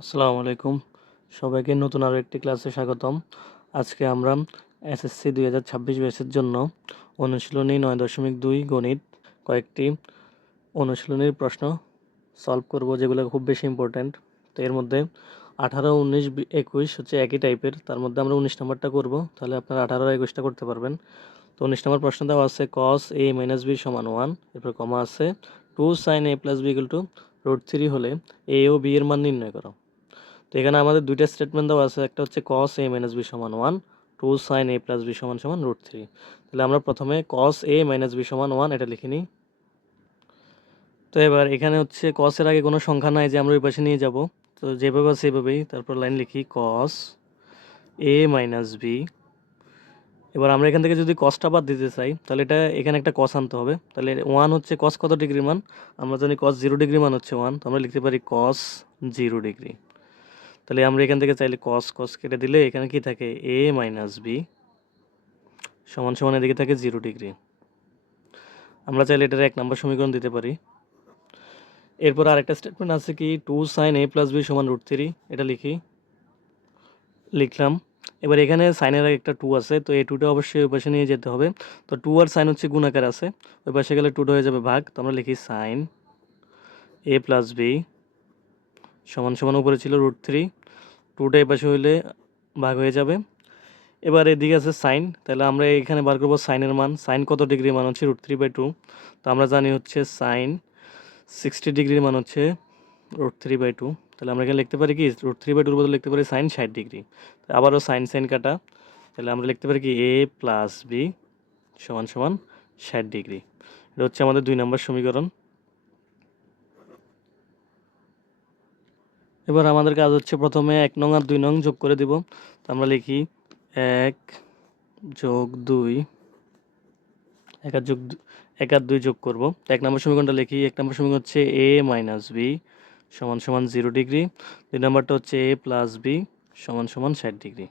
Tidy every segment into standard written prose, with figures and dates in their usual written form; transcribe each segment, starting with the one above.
আসসালামু আলাইকুম। সবাইকে নতুন আরও একটি ক্লাসে স্বাগতম। আজকে আমরা এসএসসি 2026 ব্যাচের জন্য অনুশীলনী 9.2 গণিত কয়েকটি অনুশীলনীর প্রশ্ন সলভ করব, যেগুলো খুব বেশি ইম্পর্ট্যান্ট। তো এর মধ্যে 18, 19, 21 হচ্ছে একই টাইপের। তার মধ্যে আমরা 19 নম্বরটা করব, তাহলে আপনারা 18 আর 21টা করতে পারবেন। তো 19 নম্বর প্রশ্ন দেওয়া আছে cos a - b = 1, এরপর কমা আছে 2 sin a + b = √3 হলে a ও b এর মান নির্ণয় করো। তো এখানে আমাদের দুইটা স্টেটমেন্ট দেওয়া আছে, একটা হচ্ছে cos a - b = 1, 2 sin a + b = √3। তাহলে আমরা প্রথমে cos a - b = 1 এটা লিখে নিই। তো এবার এখানে হচ্ছে cos এর আগে কোনো সংখ্যা নাই যে আমরা ওই পাশে নিয়ে যাব, তো যেভাবে আছে সেভাবেই তারপর লাইন লিখি cos a - b। এবার আমরা এখান থেকে যদি cosটা বাদ দিতে চাই, তাহলে এটা এখানে একটা cos আনতে হবে। তাহলে 1 হচ্ছে cos কত ডিগ্রির মান? আমরা জানি cos 0 ডিগ্রি মান হচ্ছে 1, তো আমরা লিখতে পারি cos 0 ডিগ্রি। তাহলে আমরা এখান থেকে চাইলে cos কেটে দিলে এখানে কি থাকে a - b সমান এদিকে থাকে 0 ডিগ্রি। আমরা চাইলে এটার 1 নম্বর সমীকরণ দিতে পারি। এরপর আরেকটা স্টেটমেন্ট আছে কি 2 sin a + b = √3, এটা লিখলাম। এবার এখানে সাইনের আগে একটা 2 আছে, তো এই 2টা অবশ্যই ওই পাশে নিয়ে যেতে হবে। তো 2 আর সাইন হচ্ছে গুণাকার আছে, ওই পাশে গেলে 2টা হয়ে যাবে ভাগ। তো আমরা লিখি sin a + b উপরে ছিল √3, 2টা এই পাশে হইলে ভাগ হয়ে যাবে। এবার এদিকে আছে সাইন, তাহলে আমরা এখানে বার করবো সাইনের মান। সাইন কত ডিগ্রির মান হচ্ছে √3/2, তো আমরা জানি হচ্ছে সাইন 60 ডিগ্রির মান হচ্ছে √3/2। তাহলে আমরা এখানে লিখতে পারি কি √3/2 বদলে লিখতে পারি সাইন 60 ডিগ্রি। আবারও সাইন কাটা, তাহলে আমরা লিখতে পারি কি a + b = 60 ডিগ্রি। এটা হচ্ছে আমাদের 2 নম্বর সমীকরণ। এবার আমাদের কাজ হচ্ছে প্রথমে 1 নং আর 2 নং যোগ করে দিব। তো আমরা লিখি 1 + 2, 1 আর 2 যোগ করব। তো 1 নম্বর সমীকরণটা লিখি। 1 নম্বর সমীকরণ হচ্ছে a - b = 0 ডিগ্রি। 2 নম্বরটা হচ্ছে a + b = 60 ডিগ্রি।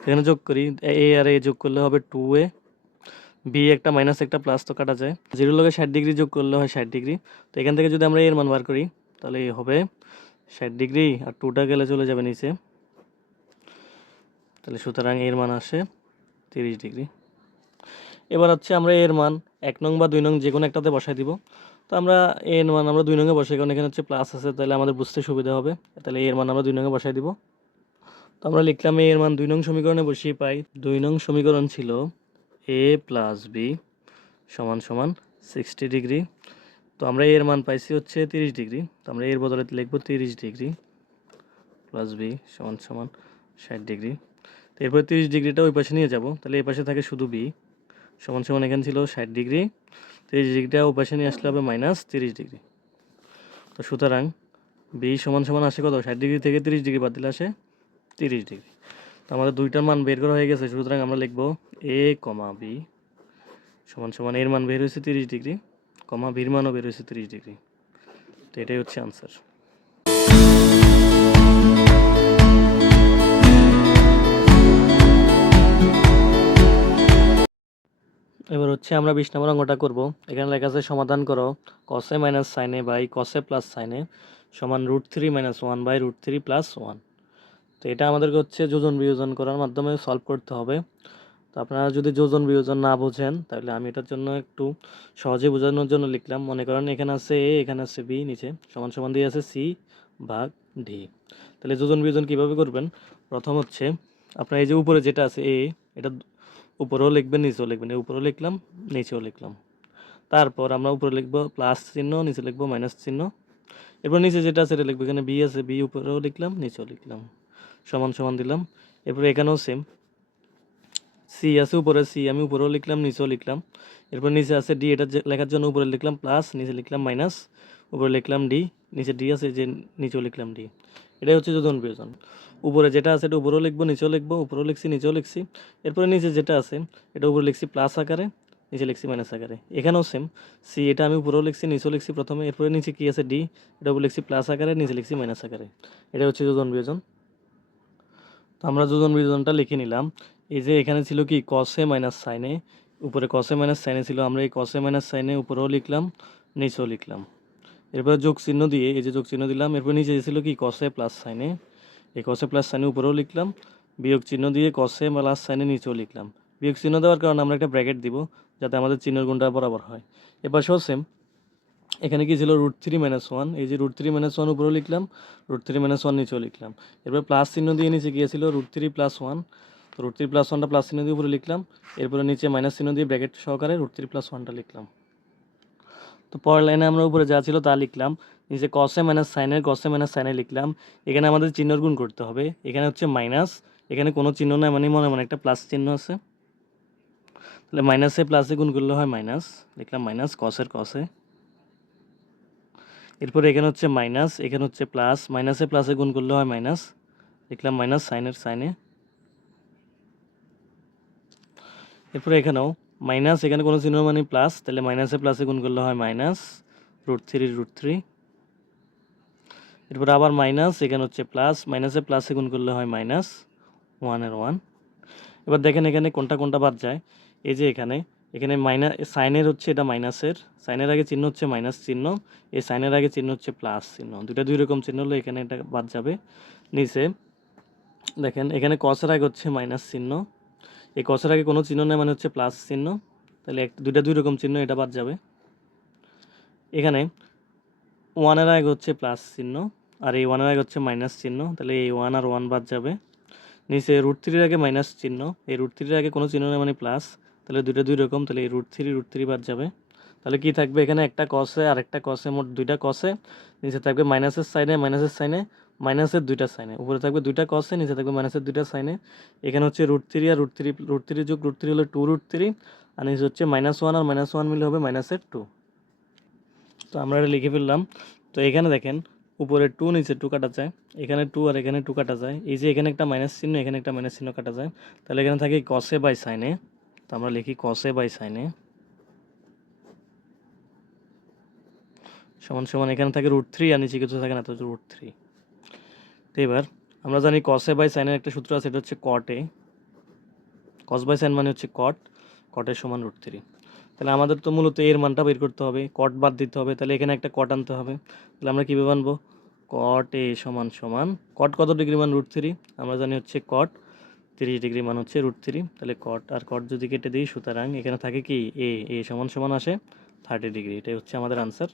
এখানে যোগ করি, a আর a যোগ করলে হবে 2a, b একটা মাইনাস একটা প্লাস তো কাটা যায়, 0 লগে 60 ডিগ্রি যোগ করলে হয় 60 ডিগ্রি। তো এখান থেকে যদি আমরা এর মান বার করি, তাহলে হবে 60 ডিগ্রি আর 2টা গেলে চলে যাবে নিচে, তাহলে সুতরাং এর মান আসে 30 ডিগ্রি। এবার হচ্ছে আমরা এর মান 1 নং বা 2 নং যে কোনো একটাতে বসাই দিব। তো আমরা এর মান আমরা 2 নংয়ে বসাই, কারণ এখানে হচ্ছে প্লাস আছে, তাহলে আমাদের বুঝতে সুবিধা হবে। তাহলে এর মান আমরা 2 নংয়ে বসাই দিব। তো আমরা লিখলাম এর মান 2 নং সমীকরণে বসিয়ে পাই। 2 নং সমীকরণ ছিল a + b = 60 ডিগ্রি। তো আমরা এর মান পাইছি হচ্ছে 30 ডিগ্রি। তো আমরা এর বদলে লিখব 30 ডিগ্রি + b = 60 ডিগ্রি। তো এরপর 30 ডিগ্রিটা ওই পাশে নিয়ে যাব, তাহলে এই পাশে থাকে শুধু b এখানে ছিল 60 ডিগ্রি, 30 ডিগ্রিটা ওই পাশে নিয়ে আসলে হবে -30 ডিগ্রি। তো সুতরাং b আসে কত? 60 ডিগ্রি থেকে 30 ডিগ্রি বাদ দিলে আসে 30 ডিগ্রি। তো আমাদের দুইটার মান বের করা হয়ে গেছে, সুতরাং আমরা লিখব a, b এর মান বের হয়েছে 30 ডিগ্রি, বির মানও বের হয়েছে 30 ডিগ্রি। তো এটাই হচ্ছে আনসার। এবার হচ্ছে আমরা 20 নম্বর অঙ্কটা করব। এখানে লেখা আছে সমাধান করো cos a - sin a / cos a + sin a = √3 - 1 / √3 + 1। তো এটা আমাদেরকে হচ্ছে যোজন বিয়োজন করার মাধ্যমে সলভ করতে হবে। তো আপনারা যদি যোজন বিয়োজন না বোঝেন, তাহলে আমি এটার জন্য একটু সহজে বোঝানোর জন্য লিখলাম। মনে করেন এখানে আছে a, এখানে আছে b, নিচে সমান দিয়ে আছে c/d। তাহলে যোজন বিয়োজন কিভাবে করবেন? প্রথম হচ্ছে আপনার এই যে উপরে যেটা আছে a, এটা উপরেও লিখবেন নিচেও লিখবেন। উপরেও লিখলাম, নিচেও লিখলাম। তারপর আমরা উপরে লিখবো প্লাস চিহ্ন, নিচে লিখবো মাইনাস চিহ্ন। এরপর নিচে যেটা আছে এটা লিখবো। এখানে b আছে, b উপরেও লিখলাম, নিচেও লিখলাম, সমান দিলাম। এরপর এখানেও সেম, c আছে উপরে, c আমি উপরেও লিখলাম, নিচেও লিখলাম। এরপর নিচে আছে d, এটা লেখার জন্য উপরে লিখলাম প্লাস, নিচে লিখলাম মাইনাস, উপরে লিখলাম d, নিচে d আছে যে নিচেও লিখলাম d। এটাই হচ্ছে যোজন বিয়োজন। উপরে যেটা আছে এটা উপরেও লিখবো, নিচেও লিখবো, উপরেও লিখছি, নিচেও লিখছি। এরপরে নিচে যেটা আছে এটা উপরে লিখছি প্লাস আকারে, নিচে লিখছি মাইনাস আকারে। এখানেও সেম, সি এটা আমি উপরেও লিখছি, নিচেও লিখছি প্রথমে। এরপরে নিচে কি আছে ডি, এটা উপরে লিখছি প্লাস আকারে, নিচে লিখছি মাইনাস আকারে। এটা হচ্ছে যোজন বিয়োজন। তো আমরা যোজন বিয়োজনটা লিখে নিলাম। এই যে এখানে ছিল কি cos a - sin a, উপরে cos a - sin a ছিল, আমরা এই cos a - sin a উপরেও লিখলাম, নিচেও লিখলাম। এরপরে যোগ চিহ্ন দিয়ে এই যে যোগ চিহ্ন দিলাম, এরপর নিচে ছিল কি কসে প্লাস সাইনে, এই কসে প্লাস সাইনে উপরেও লিখলাম, বিয়োগ চিহ্ন দিয়ে কসে প্লাস সাইনে নিচেও লিখলাম। বিয়োগ চিহ্ন দেওয়ার কারণে আমরা একটা ব্র্যাকেট দিব যাতে আমাদের চিহ্নের গুণটা বরাবর হয়। এবার সেম এখানে কি ছিল √3 - 1, এই যে √3 - 1 উপরেও লিখলাম, √3 - 1 নিচেও লিখলাম। এরপর প্লাস চিহ্ন দিয়ে নিচে গিয়েছিল √3 + 1, তো √3 + 1টা প্লাস চিহ্ন দিয়ে উপরে লিখলাম, এরপরে নিচে মাইনাস চিহ্ন দিয়ে ব্র্যাকেট সহকারে √3 + 1টা লিখলাম। তো পরের লাইনে আমরা উপরে যা ছিল তা লিখলাম, নিচে কসে মাইনাস সাইনের কসে মাইনাস সাইনে লিখলাম। এখানে আমাদের চিহ্নর গুণ করতে হবে, এখানে হচ্ছে মাইনাস, এখানে কোনো চিহ্ন নাই, মানে মনে মনে একটা প্লাস চিহ্ন আছে, তাহলে মাইনাসে প্লাসে গুণ করলে হয় মাইনাস, লিখলাম মাইনাস কসের কসে। এরপরে এখানে হচ্ছে মাইনাস, এখানে হচ্ছে প্লাস, মাইনাসে প্লাসে গুণ করলে হয় মাইনাস, লিখলাম মাইনাস সাইনের সাইনে। এরপরে এখানেও মাইনাস, এখানে কোনো চিহ্ন মানে প্লাস, তাহলে মাইনাসে প্লাসে গুণ করলে হয় মাইনাস √3 এরপর আবার মাইনাস, এখানে হচ্ছে প্লাস, মাইনাসে প্লাসে গুণ করলে হয় মাইনাস 1 এবার দেখেন এখানে কোনটা কোনটা বাদ যায়, এই যে এখানে এখানে মাইনাস সাইনের হচ্ছে এটা মাইনাসের, সাইনের আগে চিহ্ন হচ্ছে মাইনাস চিহ্ন, এই সাইনের আগে চিহ্ন হচ্ছে প্লাস চিহ্ন, দুটা দুই রকম চিহ্ন হলো, এখানে এটা বাদ যাবে। নিচে দেখেন এখানে কসের আগে হচ্ছে মাইনাস চিহ্ন, এই কসের আগে কোনো চিহ্ন নেই মানে হচ্ছে প্লাস চিহ্ন, তাহলে দুইটা দুই রকম চিহ্ন, এটা বাদ যাবে। এখানে 1-এর আগে হচ্ছে প্লাস চিহ্ন, আর এই 1-এর আগে হচ্ছে মাইনাস চিহ্ন, তাহলে এই 1 আর 1 বাদ যাবে। নিচে √3-এর আগে মাইনাস চিহ্ন, এই √3-এর আগে কোনো চিহ্ন নেই মানে প্লাস, তাহলে দুইটা দুই রকম, তাহলে এই √3 বাদ যাবে। তাহলে কি থাকবে এখানে একটা কসে আর একটা কসে, মোট দুইটা কসে, নিচে থাকবে মাইনাসের সাইনে মাইনাসের দুইটা সাইনে, উপরে থাকবে দুইটা কসে, নিচে থাকবে মাইনাসের দুইটা সাইনে। এখানে হচ্ছে √3 আর √3 যোগ √3 হলো 2√3, আর নিচে হচ্ছে -1 আর -1 মিলে হবে -2। তো আমরা এটা লিখে ফেললাম। তো এখানে দেখেন উপরে 2 নিচে 2 কাটা যায়, এখানে 2 আর এখানে 2 কাটা যায়, এই যে এখানে একটা মাইনাস চিহ্ন এখানে একটা মাইনাস চিহ্ন কাটা যায়, তাহলে এখানে থাকে কসে বাই সাইনে, তো আমরা লিখি কসে বাই সাইনে সমান সমান এখানে থাকে √3 আর নিচে কিছু থাকে না, তো √3। তো এবার আমরা জানি কসে বাই সাইনের একটা সূত্র আছে, এটা হচ্ছে কটে, কস বাই সাইন মানে হচ্ছে কট, কটের সমান √3। তাহলে আমাদের তো মূলত এর মানটা বের করতে হবে, কট বাদ দিতে হবে, তাহলে এখানে একটা কট আনতে হবে। তাহলে আমরা কীভাবে আনবো, কট এ সমান সমান কট কত ডিগ্রি মান √3, আমরা জানি হচ্ছে কট 30 ডিগ্রি মান হচ্ছে √3, তাহলে কট আর কট যদি কেটে দিই, সুতরাং এখানে থাকে কি এ সমান সমান আসে 30 ডিগ্রি, এটাই হচ্ছে আমাদের আনসার।